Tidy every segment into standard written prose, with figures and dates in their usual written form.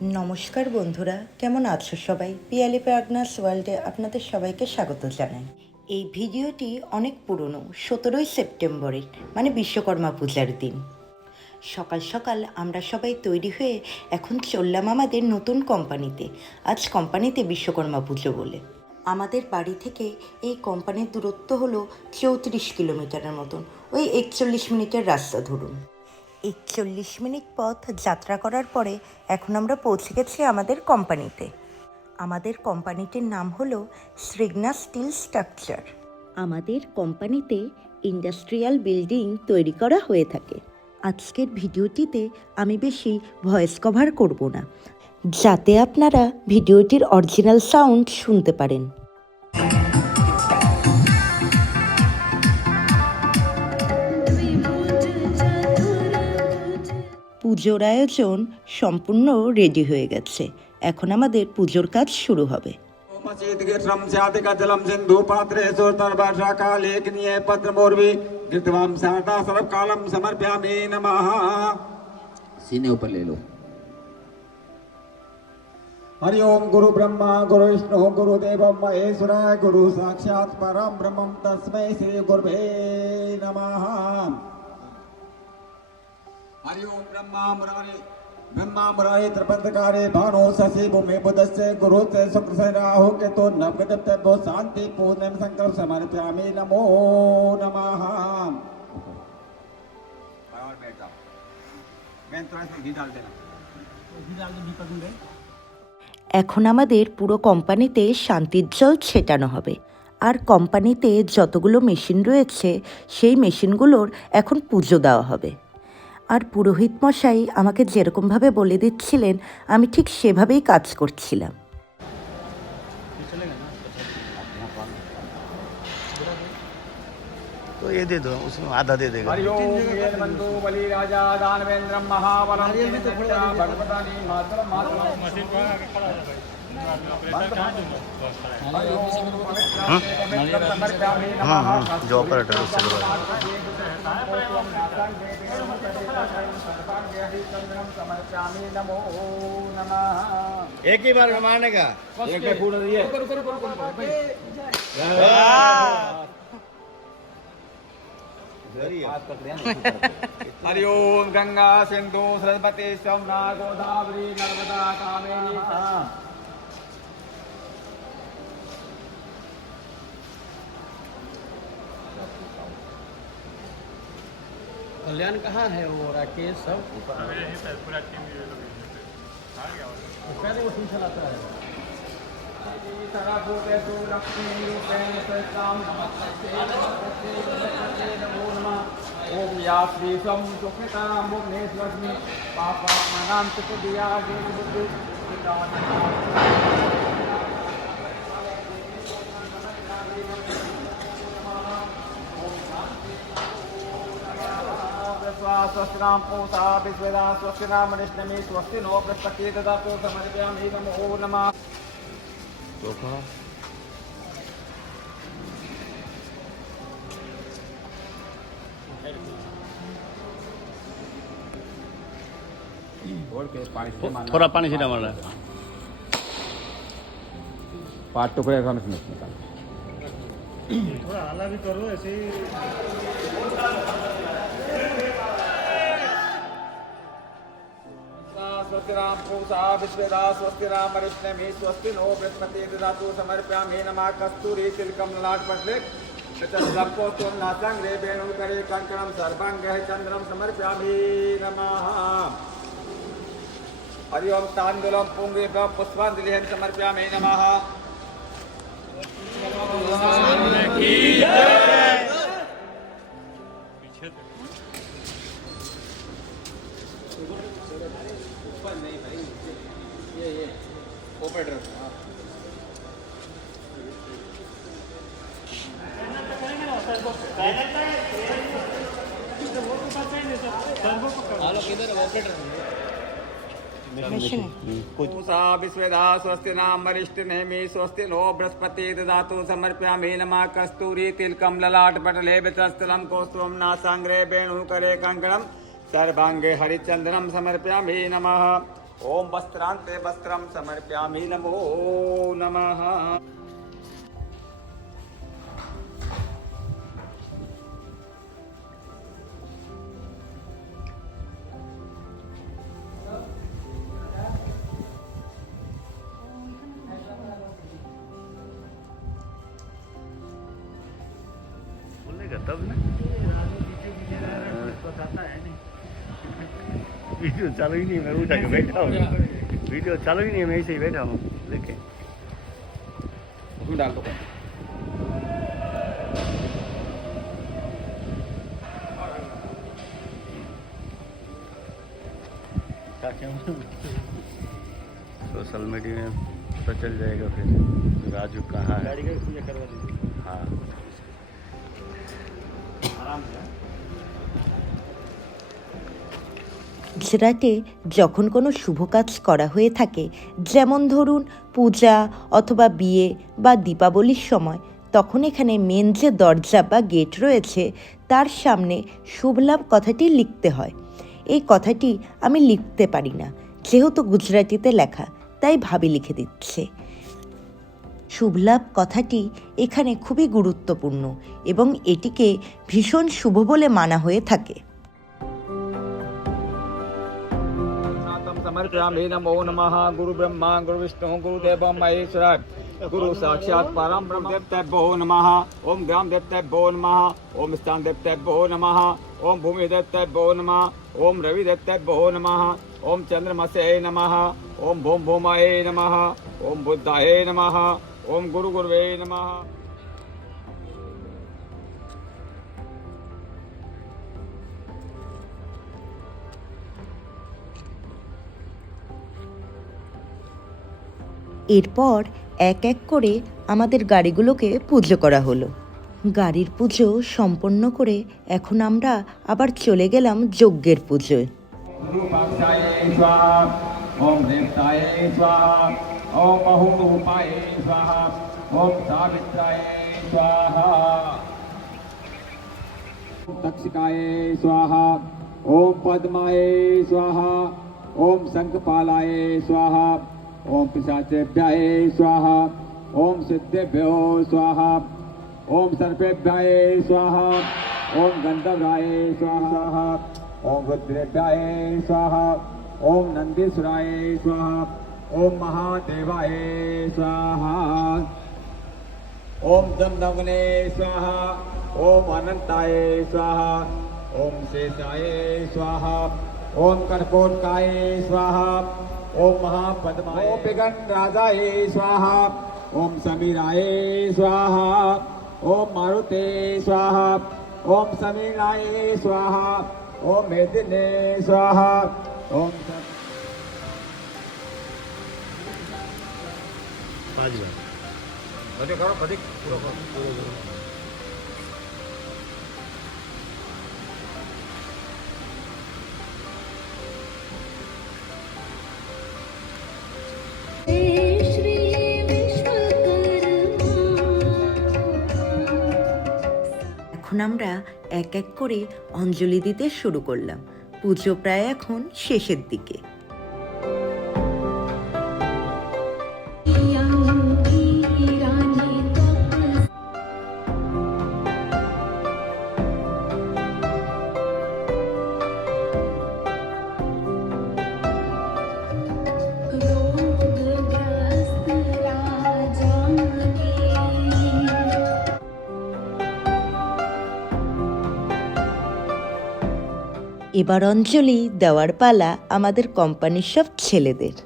নমস্কার বন্ধুরা, কেমন আছো সবাই? পিয়ালি প্রাগনাস ওয়ার্ল্ডে আপনাদের সবাইকে স্বাগত জানাই। এই ভিডিওটি অনেক পুরনো, 17ই সেপ্টেম্বরের, মানে বিশ্বকর্মা পূজার দিন। সকাল সকাল আমরা সবাই তৈরি হয়ে এখন চললাম আমাদের নতুন কোম্পানিতে। আজ কোম্পানিতে বিশ্বকর্মা পুজো বলে। আমাদের বাড়ি থেকে এই কোম্পানির দূরত্ব হলো 34 কিলোমিটারের মতন, ওই 41 মিনিটের রাস্তা ধরুন। 41 মিনিট পথ যাত্রা করার পরে এখন আমরা পৌঁছে গেছি আমাদের কোম্পানিতে। আমাদের কোম্পানিটির নাম হলো শ্রীঘ্না স্টিল স্ট্রাকচার। আমাদের কোম্পানিতে ইন্ডাস্ট্রিয়াল বিল্ডিং তৈরি করা হয়ে থাকে। আজকের ভিডিওটিতে আমি বেশি ভয়েস কভার করব না, যাতে আপনারা ভিডিওটির অরিজিনাল সাউন্ড শুনতে পারেন। পুজোর আয়োজন সম্পূর্ণ রেডি হয়ে গেছে। এখন আমাদের পুজোর কাজ শুরু হবে। सीने ऊपर ले लो। हरि ओम गुरु ब्रह्मा गुरु विष्णु गुरुदेव महेश्वराय गुरु साक्षात् परम ब्रह्म तस्मै श्री गुरुवे नमः। हरि ओम ब्रह्मा मुरारी त्रिपंचकारे भानु शशि भूमि बुधस्य गुरु से शुक्र से राहु केतु नवगतभ्यो शांति पूर्ण संकल्प समर्पयामि नमो नमः। और बैठ जाओ, मैं थोड़ा सा घी डाल देना, घी डाल के दीपक में। এখন আমাদের পুরো কোম্পানিতে শান্তির জল ছেটানো হবে। আর কোম্পানিতে যতগুলো মেশিন রয়েছে সেই মেশিনগুলোর এখন পুজো দেওয়া হবে। আর পুরোহিত মশাই আমাকে যেরকমভাবে বলে দিচ্ছিলেন আমি ঠিক সেভাবেই কাজ করছিলাম। तो ये दे दो, उसमें आधा दे देगा। हरि ओम ये बंधु बलि राजा दानवेंद्र महाबलम भगवतानी मातरम मातरम मशीन को आगे खड़ा हो भाई। हाँ, जो ऑपरेटर है उससे दबा दो। एक ही बार में मारने का, एक ही फूल दिए। हरि ओम गंगा सिंधु सरस्वती यमुना गोदावरी नर्मदा कावेरी। कल्याण कहाँ है वो राकेश सब पूरा टीम पहले वो टीम चलाता है। ओम या श्री सम सुखता मुग्नेश्वरस्मि पापा मनाम सुख दिया गेन बुद्धि स्वस्ति नाम पूषा विश्वेदा स्वस्ति नाम मनिष्ठमी स्वस्ति नो बृहस्पति ददातु समर्पयामि नमो नमः। थोड़ा पानी सीधा मार रहा है। 5 टुकड़े का इसमें निकाल। थोड़ा हाला भी करो ऐसे ही। स्वस्ति राम पूषा विश्वेदा स्वस्ति राम मनिष्ठमी स्वस्ति नो बृहस्पति ददातु समर्पयामि नमः। कस्तूरी तिलकम ललाटपटले चंद्रपोस्तुम नासांग्रे वेणुकरे कंकणम सर्वांगे चंद्रम समर्पयामि नमः। हरि ओम तांडुलम पुंगे पुष्पांजलिं समर्पयामि नमः। ऑपरेटर पूषा विश्वेदा स्वस्ति नाम वरिष्ठ नेमि स्वस्ति नो बृहस्पति ददातु समर्पयामि नमः। कस्तूरी तिलकम ललाट पटले वितस्थलम कौस्तुभम नासांग्रे वेणुकरे कंकणम सर्वांगे हरिचंदनम समर्पयामि नमः। ओम वस्त्रांते वस्त्रम समर्पयामि नमो नमः। बोलेगा तब ना। बताता है नहीं। वीडियो चालू ही नहीं, मैं उठा के बैठा हूँ। वीडियो चालू ही नहीं, मैं ऐसे ही बैठा हूँ। देखे तू डाल दो। सोशल मीडिया में पता चल जाएगा फिर राजू कहाँ है। गाड़ी का भी पूजा करवा दीजिए हाँ, आराम से। গুজরাটে যখন কোনো শুভ কাজ করা হয়ে থাকে, যেমন ধরুন পূজা অথবা বিয়ে বা দীপাবলির সময়, তখন এখানে মেন যে দরজা বা গেট রয়েছে তার সামনে শুভ লাভ কথাটি লিখতে হয়। এই কথাটি আমি লিখতে পারি না, যেহেতু গুজরাটিতে লেখা, তাই ভাবি লিখে দিচ্ছে। শুভ লাভ কথাটি এখানে খুবই গুরুত্বপূর্ণ এবং এটিকে ভীষণ শুভ বলে মানা হয়ে থাকে। समर्पयामि नमो नमः। गुरु ब्रह्मा गुरु विष्णु गुरुदेव महेश्वर गुरु साक्षात् परम ब्रह्म देवतेभ्यो नमः। ओम ग्राम देवतेभ्यो नमः। ओम स्थान देवतेभ्यो नमः। ओम भूमि देवतेभ्यो नमः। ओम रवि देवतेभ्यो नमः। ओम चंद्रमसे नमः। ओम भूम भूमये नमः। ओम बुद्धाय नमः। ओम गुरु गुरुवे नमः। এরপর এক এক করে আমাদের গাড়িগুলোকে পুজো করা হলো। গাড়ির পুজো সম্পন্ন করে এখন আমরা আবার চলে গেলাম যজ্ঞের পুজোয়। रूपाक्षाय स्वाहा। ओम देवताय स्वाहा। ओम बहुरूपाय स्वाहा। ओम सावित्राय स्वाहा। दक्षिकाय स्वाहा। ओम पद्माय स्वाहा। ओम शंखपालाय स्वाहा। ओम पिशाचेभ्याय स्वाहा। ओम सिद्धेभ्यो स्वाहा। ओम सर्पेभ्याय स्वाहा। ओम गंधर्वाय स्वाहा। ओम रुद्रेभ्याय स्वाहा। ओम नंदीश्वराय स्वाहा। ओम महादेवाय स्वाहा। ओम दमदमने स्वाहा। ओम अनंताय स्वाहा। ओम शेषाय स्वाहा। ओम कर्कोटकाय स्वाहा। ओम महापद्माय ओम विघ्नराजाय स्वाहा। ओम समीराय स्वाहा। ओम मारुते स्वाहा। ओम समीराय स्वाहा। ओम मेदिने स्वाहा। ओम 5 बार। करो अधिक पूरा करो। এখন আমরা এক এক করে অঞ্জলি দিতে শুরু করলাম। পুজো প্রায় এখন শেষের দিকে। এবার অঞ্জলি দেওয়ার পালা আমাদের কোম্পানির সব ছেলেদের।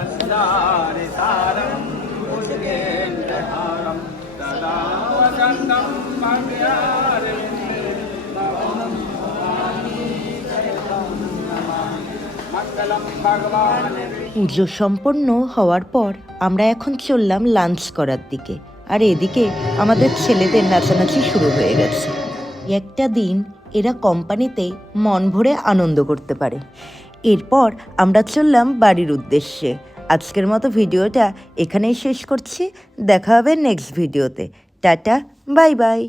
संसारिसारं भुजगेन्द्रहारं सदा वसन्तं मङ्गलं भगवान् পুজো সম্পন্ন হওয়ার পর আমরা এখন চললাম লাঞ্চ করার দিকে, আর এদিকে আমাদের ছেলেদের নাচানাচি শুরু হয়ে গেছে। একটা দিন এরা কোম্পানিতে মন ভরে আনন্দ করতে পারে। এরপর আমরা চললাম বাড়ির উদ্দেশ্যে। আজকের মতো ভিডিওটা এখানেই শেষ করছি। দেখা হবে নেক্সট ভিডিওতে। Tata, bye bye.